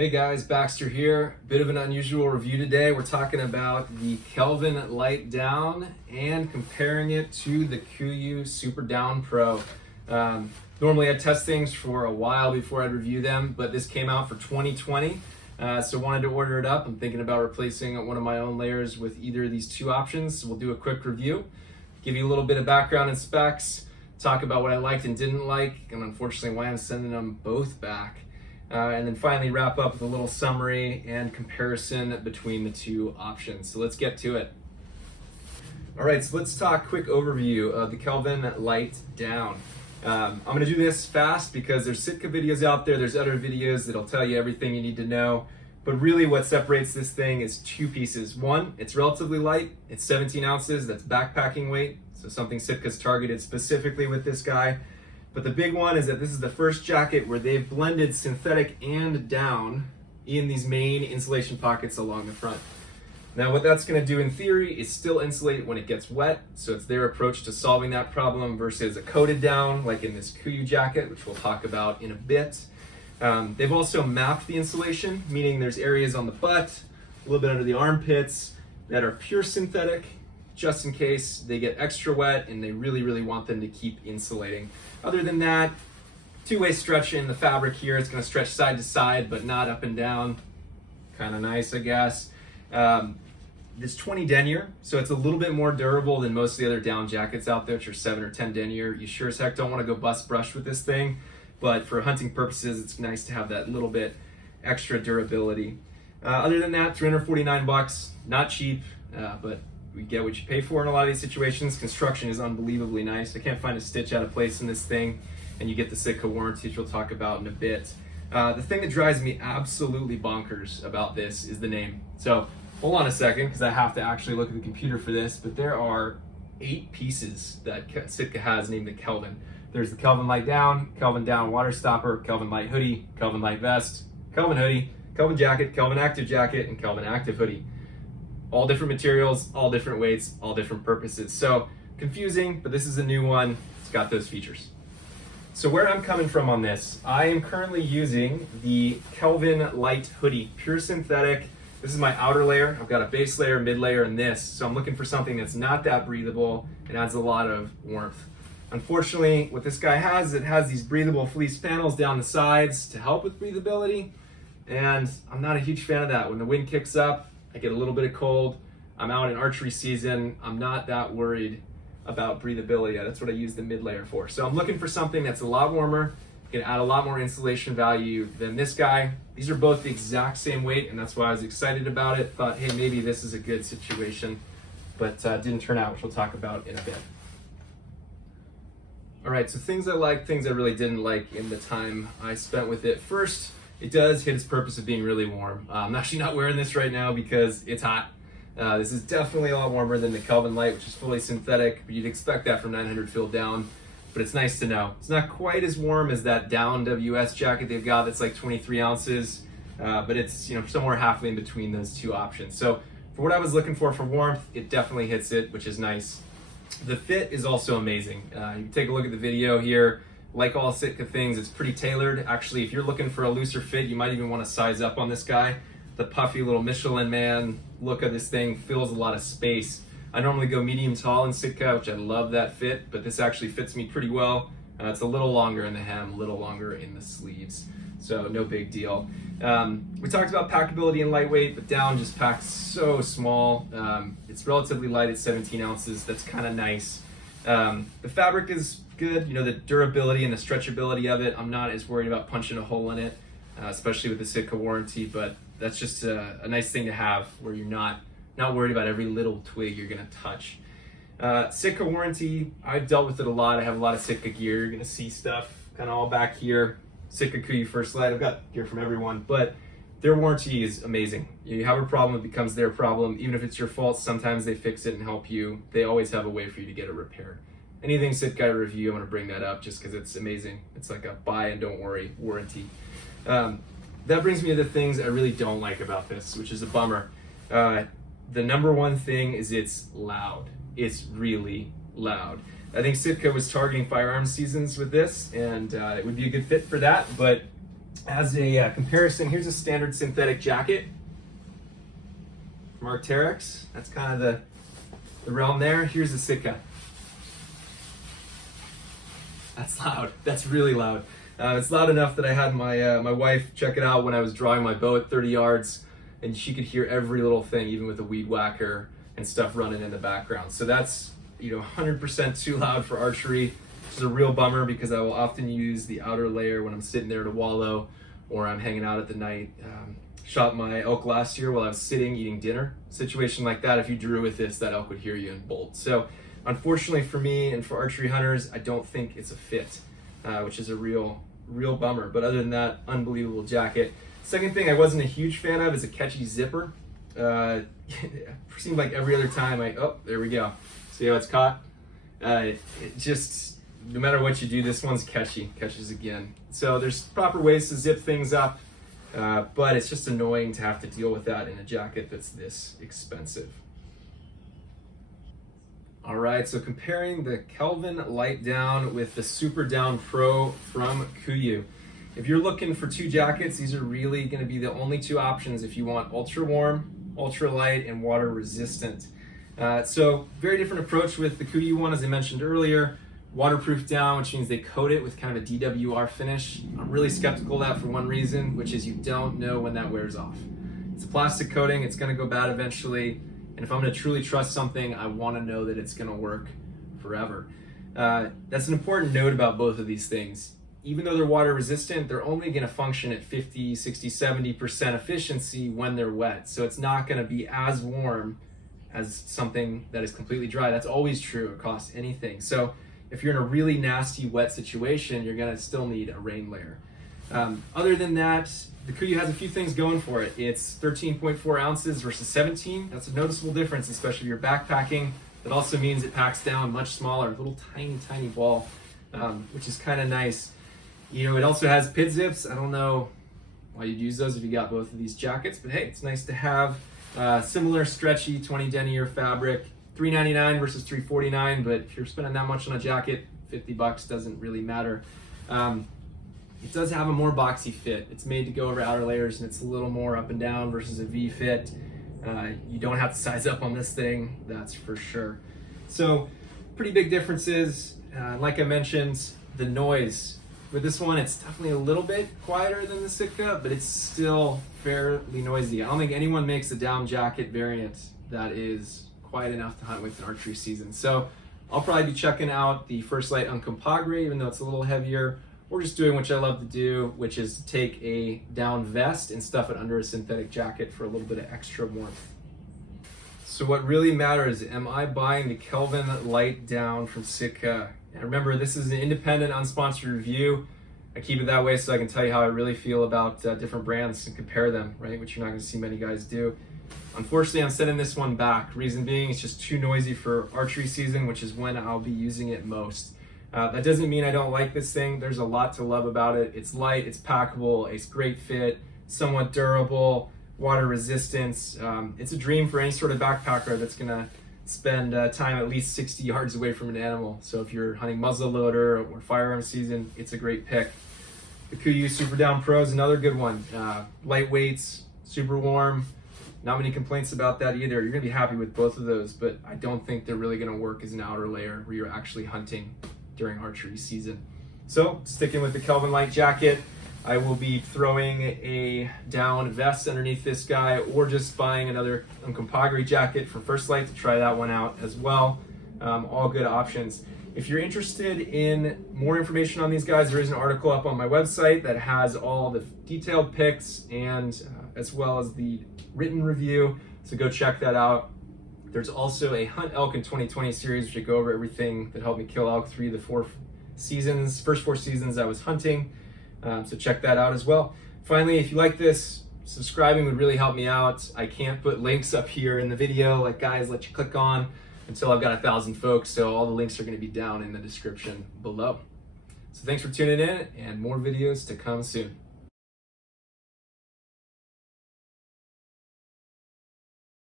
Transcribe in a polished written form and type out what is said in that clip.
Hey guys, Baxter here. Bit of an unusual review today. We're talking about the Kelvin Lite Down and comparing it to the KUIU Super Down Pro. Normally I'd test things for a while before I'd review them, but this came out for 2020, so wanted to order it up. I'm thinking about replacing one of my own layers with either of these two options. So we'll do a quick review, give you a little bit of background and specs, talk about what I liked and didn't like, and unfortunately why I'm sending them both back. And then finally wrap up with a little summary and comparison between the two options. So let's get to it. All right, so let's talk quick overview of the Kelvin Lite Down. I'm gonna do this fast because there's Sitka videos out there, there's other videos that'll tell you everything you need to know. But really what separates this thing is two pieces. One, it's relatively light, it's 17 ounces, that's backpacking weight. So something Sitka's targeted specifically with this guy. But the big one is that this is the first jacket where they've blended synthetic and down in these main insulation pockets along the front. Now what that's going to do in theory is still insulate when it gets wet, so it's their approach to solving that problem versus a coated down like in this KUIU jacket, which we'll talk about in a bit. They've also mapped the insulation, meaning there's areas on the butt, a little bit under the armpits that are pure synthetic, just in case they get extra wet and they really want them to keep insulating. Other than that, two-way stretch in the fabric here. It's going to stretch side to side, but not up and down. Kind of nice, I guess. It's 20 denier, so it's a little bit more durable than most of the other down jackets out there, which are 7 or 10 denier. You sure as heck don't want to go bust brush with this thing, but for hunting purposes, it's nice to have that little bit extra durability. Other than that, 349 bucks, not cheap, but we get what you pay for in a lot of these situations. Construction is unbelievably nice. I can't find a stitch out of place in this thing, and you get the Sitka warranty, which we'll talk about in a bit. The thing that drives me absolutely bonkers about this is the name. So hold on a second, because I have to actually look at the computer for this, but there are 8 pieces that Sitka has named the Kelvin. There's the Kelvin Lite Down, Kelvin Down Water Stopper, Kelvin Lite Hoodie, Kelvin Lite Vest, Kelvin Hoodie, Kelvin Jacket, Kelvin Active Jacket, and Kelvin Active Hoodie. All different materials, all different weights, all different purposes. So confusing, but this is a new one. It's got those features. So where I'm coming from on this, I am currently using the Kelvin Lite Hoodie, pure synthetic. This is my outer layer. I've got a base layer, mid layer, and this. So I'm looking for something that's not that breathable and adds a lot of warmth. Unfortunately, what this guy has, it has these breathable fleece panels down the sides to help with breathability. And I'm not a huge fan of that. When the wind kicks up, I get a little bit of cold. I'm out in archery season. I'm not that worried about breathability. That's what I use the mid layer for. So I'm looking for something that's a lot warmer, can add a lot more insulation value than this guy. These are both the exact same weight, and that's why I was excited about it. Thought, hey, maybe this is a good situation, but didn't turn out, which we'll talk about in a bit. All right, so things I liked, things I really didn't like in the time I spent with it. First, it does hit its purpose of being really warm. I'm actually not wearing this right now because it's hot. This is definitely a lot warmer than the Kelvin Lite, which is fully synthetic, but you'd expect that from 900 fill down, but it's nice to know. It's not quite as warm as that down WS jacket they've got that's like 23 ounces, but it's somewhere halfway in between those two options. So for what I was looking for warmth, it definitely hits it, which is nice. The fit is also amazing. You can take a look at the video here. Like all Sitka things, it's pretty tailored. Actually, if you're looking for a looser fit, you might even want to size up on this guy. The puffy little Michelin man look of this thing fills a lot of space. I normally go medium tall in Sitka, which I love that fit, but this actually fits me pretty well. It's a little longer in the hem, a little longer in the sleeves, so no big deal. We talked about packability and lightweight, but down just packs so small. It's relatively light at 17 ounces. That's kind of nice. The fabric is good, the durability and the stretchability of it. I'm not as worried about punching a hole in it, especially with the Sitka warranty, but that's just a nice thing to have where you're not worried about every little twig you're gonna touch. Sitka warranty, I've dealt with it a lot. I have a lot of Sitka gear. You're gonna see stuff kind of all back here. Sitka KUIU First Light, I've got gear from everyone, but their warranty is amazing. You have a problem, it becomes their problem. Even if it's your fault, sometimes they fix it and help you. They always have a way for you to get it repaired. Anything Sitka review, I'm gonna bring that up just because it's amazing. It's like a buy and don't worry warranty. That brings me to the things I really don't like about this, which is a bummer. The number one thing is it's loud. It's really loud. I think Sitka was targeting firearms seasons with this, and it would be a good fit for that, but As a comparison, here's a standard synthetic jacket from Arc'teryx. That's kind of the realm there. Here's the Sitka. That's loud. That's really loud. It's loud enough that I had my wife check it out when I was drawing my bow at 30 yards, and she could hear every little thing, even with a weed whacker and stuff running in the background. So that's 100% too loud for archery, which is a real bummer because I will often use the outer layer when I'm sitting there to wallow or I'm hanging out at the night. Shot my elk last year while I was sitting eating dinner. Situation like that, if you drew with this, that elk would hear you and bolt. So unfortunately for me and for archery hunters, I don't think it's a fit, which is a real bummer. But other than that, unbelievable jacket. Second thing I wasn't a huge fan of is a catchy zipper. It seemed like every other time oh, there we go. See how it's caught? It just, no matter what you do, this one's catches again. So there's proper ways to zip things up. But it's just annoying to have to deal with that in a jacket that's this expensive. All right, so comparing the Kelvin Lite Down with the Super Down Pro from KUIU. If you're looking for two jackets, these are really going to be the only two options if you want ultra warm, ultra light, and water resistant. So very different approach with the KUIU one, as I mentioned earlier. Waterproof down, which means they coat it with kind of a DWR finish. I'm really skeptical of that for one reason, which is you don't know when that wears off. It's a plastic coating, it's gonna go bad eventually, and if I'm gonna truly trust something, I wanna know that it's gonna work forever. That's an important note about both of these things. Even though they're water resistant, they're only gonna function at 50, 60, 70% efficiency when they're wet. So it's not gonna be as warm as something that is completely dry. That's always true across anything. So if you're in a really nasty wet situation, you're gonna still need a rain layer. Other than that, the KUIU has a few things going for it. It's 13.4 ounces versus 17. That's a noticeable difference, especially if you're backpacking. That also means it packs down much smaller, little tiny ball, which is kind of nice. It also has pit zips. I don't know why you'd use those if you got both of these jackets, but hey, it's nice to have similar stretchy 20 denier fabric. $3.99 versus $3.49, but if you're spending that much on a jacket, $50 doesn't really matter. It does have a more boxy fit. It's made to go over outer layers, and it's a little more up and down versus a V fit. You don't have to size up on this thing, that's for sure. So pretty big differences. Like I mentioned, the noise. With this one, it's definitely a little bit quieter than the Sitka, but it's still fairly noisy. I don't think anyone makes a down jacket variant that is quiet enough to hunt with an archery season. So I'll probably be checking out the First Light Uncompahgre, even though it's a little heavier, or just doing what I love to do, which is to take a down vest and stuff it under a synthetic jacket for a little bit of extra warmth. So what really matters, am I buying the Kelvin Lite Down from Sitka? And remember, this is an independent, unsponsored review. I keep it that way so I can tell you how I really feel about different brands and compare them, right? Which you're not gonna see many guys do. Unfortunately, I'm sending this one back. Reason being, it's just too noisy for archery season, which is when I'll be using it most. That doesn't mean I don't like this thing. There's a lot to love about it. It's light, it's packable, it's great fit, somewhat durable, water resistance. It's a dream for any sort of backpacker that's gonna spend time at least 60 yards away from an animal. So if you're hunting muzzleloader or firearm season, it's a great pick. The KUIU Super Down Pro is another good one. Lightweights, super warm. Not many complaints about that either. You're gonna be happy with both of those, but I don't think they're really gonna work as an outer layer where you're actually hunting during archery season. So sticking with the Kelvin Lite jacket, I will be throwing a down vest underneath this guy, or just buying another Uncompahgre jacket from First Light to try that one out as well. All good options. If you're interested in more information on these guys, there is an article up on my website that has all the detailed pics and as well as the written review, so go check that out. There's also a Hunt Elk in 2020 series, which I go over everything that helped me kill elk through the first 4 seasons I was hunting, so check that out as well. Finally, if you like this, subscribing would really help me out. I can't put links up here in the video like guys let you click on until I've got 1,000 folks, so all the links are going to be down in the description below. So thanks for tuning in, and more videos to come soon.